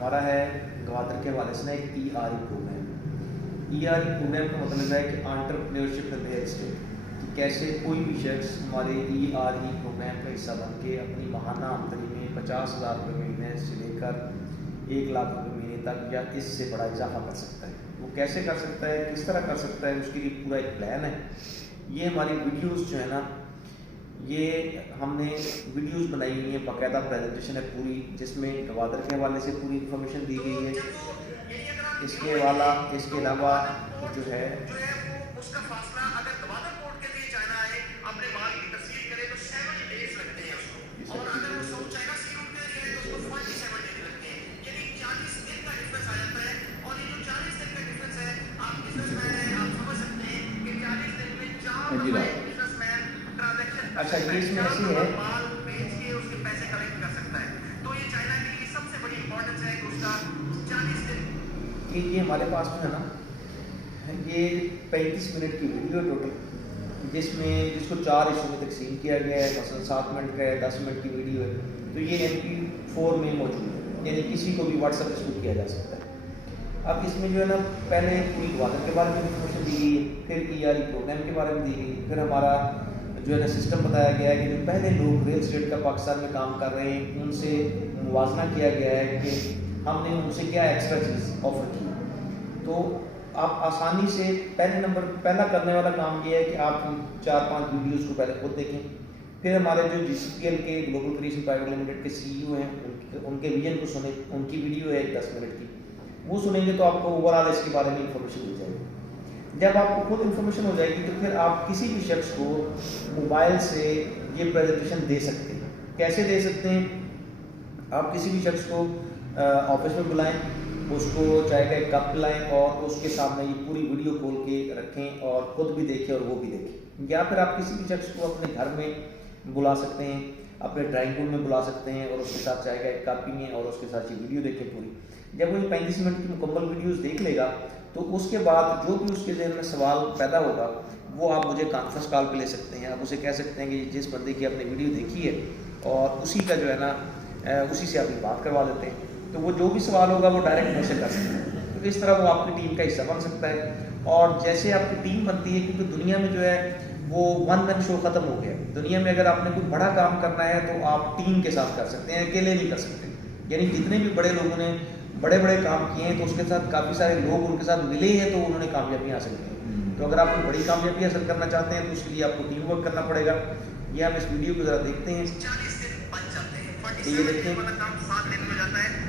ہمارا ہے گوادر کے حوالے سے نا ایک ERE پروگرام. ERE پروگرام کا مطلب ہے کہ انٹرپرینیورشپ ان ریئل اسٹیٹ، کہ کیسے کوئی بھی شخص ہمارے ERE پروگرام کا حصہ بن کے اپنی ماہانہ آمدنی میں 50,000 روپے مہینے سے لے کر 1,00,000 روپے مہینے تک یا اس سے بڑا اضافہ کر سکتا ہے. وہ کیسے کر سکتا ہے، کس طرح کر سکتا ہے، اس کے لیے پورا ایک پلان ہے. یہ ہماری ویڈیوز جو ہے نا، یہ ہم نے ویڈیوز بنائی ہوئی ہیں، باقاعدہ پریزنٹیشن ہے پوری، جس میں گوادر کے حوالے سے پوری انفارمیشن دی گئی ہے. اس کے علاوہ جو ہے اس کا فاصلہ اگر گوادر پورٹ کے لیے جانا ہے اپنے مال کی ترسیل کرے تو 7 days لگتے ہیں اس کو، اور اگر وہ ساؤتھ چائنا سی روٹ کے لیے تو اس کو 47 days لگتے ہیں، یعنی 40 دن کا ڈفرینس آ جاتا ہے. اور یہ جو 40 دن کا ڈفرینس ہے، آپ بزنس مین ہیں، آپ سمجھ سکتے ہیں کہ 40 دن میں 4 بزنس مین ٹرانزیکشن اچھا یہ اس میں ایسی ہے مال بیچ کے اس کے پیسے کلیکٹ کر سکتا ہے. تو یہ چائنا کے لیے سب سے بڑی امپورٹنس ہے کہ اس کا 40 دن یہ ہمارے پاس میں ہے نا، یہ 35 منٹ کی ویڈیو ہے ٹوٹل، جس کو 4 حصوں میں تقسیم کیا گیا ہے. مثلا 7 منٹ کا ہے، 10 منٹ کی ویڈیو ہے. تو یہ MP4 میں موجود ہے، یعنی کسی کو بھی واٹس ایپ اس کو کیا جا سکتا ہے. اب اس میں جو ہے نا، پہلے پوری گوادر کے بارے میں انفارمیشن دی گئی ہے، پھر ERE پروگرام کے بارے میں دی گئی ہے، پھر ہمارا جو ہے نا سسٹم بتایا گیا ہے کہ جو پہلے لوگ ریل اسٹیٹ کا پاکستان میں کام کر رہے ہیں ان سے موازنہ کیا گیا ہے کہ ہم نے ان سے کیا ایکسٹرا چیز آفر کی. تو آپ آسانی سے پہلا کرنے والا کام یہ ہے کہ آپ 4-5 ویڈیوز کو پہلے خود دیکھیں. پھر ہمارے جو GCPL کے گلوبل کریشن پرائیویٹ لمیٹڈ کے CEO ہیں، ان کے ویژن کو سنیں. ان کی ویڈیو ہے 10 منٹ کی، وہ سنیں گے تو آپ کو اوور آل اس کے بارے میں انفارمیشن مل جائے گی. جب آپ کو خود انفارمیشن ہو جائے گی تو پھر آپ کسی بھی شخص کو موبائل سے یہ پریزنٹیشن دے سکتے ہیں. کیسے دے سکتے ہیں؟ آپ کسی بھی شخص کو آفس میں بلائیں، اس کو چائے کا ایک کپ پلائیں اور اس کے سامنے یہ پوری ویڈیو کھول کے رکھیں اور خود بھی دیکھیں اور وہ بھی دیکھیں. یا پھر آپ کسی بھی شخص کو اپنے گھر میں بلا سکتے ہیں، اپنے ڈرائنگ روم میں بلا سکتے ہیں اور اس کے ساتھ چائے کا ایک کپ پئیں اور اس کے ساتھ یہ ویڈیو دیکھیں پوری. جب وہ یہ 35 منٹ کی مکمل ویڈیوز دیکھ لے گا تو اس کے بعد جو بھی اس کے ذہن میں سوال پیدا ہوگا وہ آپ مجھے کانفرنس کال پہ لے سکتے ہیں. آپ اسے کہہ سکتے ہیں کہ جس بندے کی آپ نے ویڈیو دیکھی ہے اور اسی کا جو ہے نا اسی سے آپ بات کروا دیتے ہیں، تو وہ جو بھی سوال ہوگا وہ ڈائریکٹ مجھ سے کر سکتے ہیں. تو اس طرح وہ آپ کی ٹیم کا حصہ بن سکتا ہے. اور جیسے آپ کی ٹیم بنتی ہے، کیونکہ دنیا میں جو ہے وہ ون مین شو ختم ہو گیا. دنیا میں اگر آپ نے کوئی بڑا کام کرنا ہے تو آپ ٹیم کے ساتھ کر سکتے ہیں، اکیلے نہیں کر سکتے. یعنی جتنے بھی بڑے لوگوں نے بڑے کام کیے ہیں تو اس کے ساتھ کافی سارے لوگ ان کے ساتھ ملے ہیں تو انہوں نے کامیابی حاصل کی. تو اگر آپ کو بڑی کامیابی حاصل کرنا چاہتے ہیں تو اس کے لیے آپ کو ٹیم ورک کرنا پڑے گا. یہ ہم اس ویڈیو کو ذرا دیکھتے ہیں. 40 دن بن جاتے ہیں، یہ دیکھیں 7 دن میں جاتا ہے.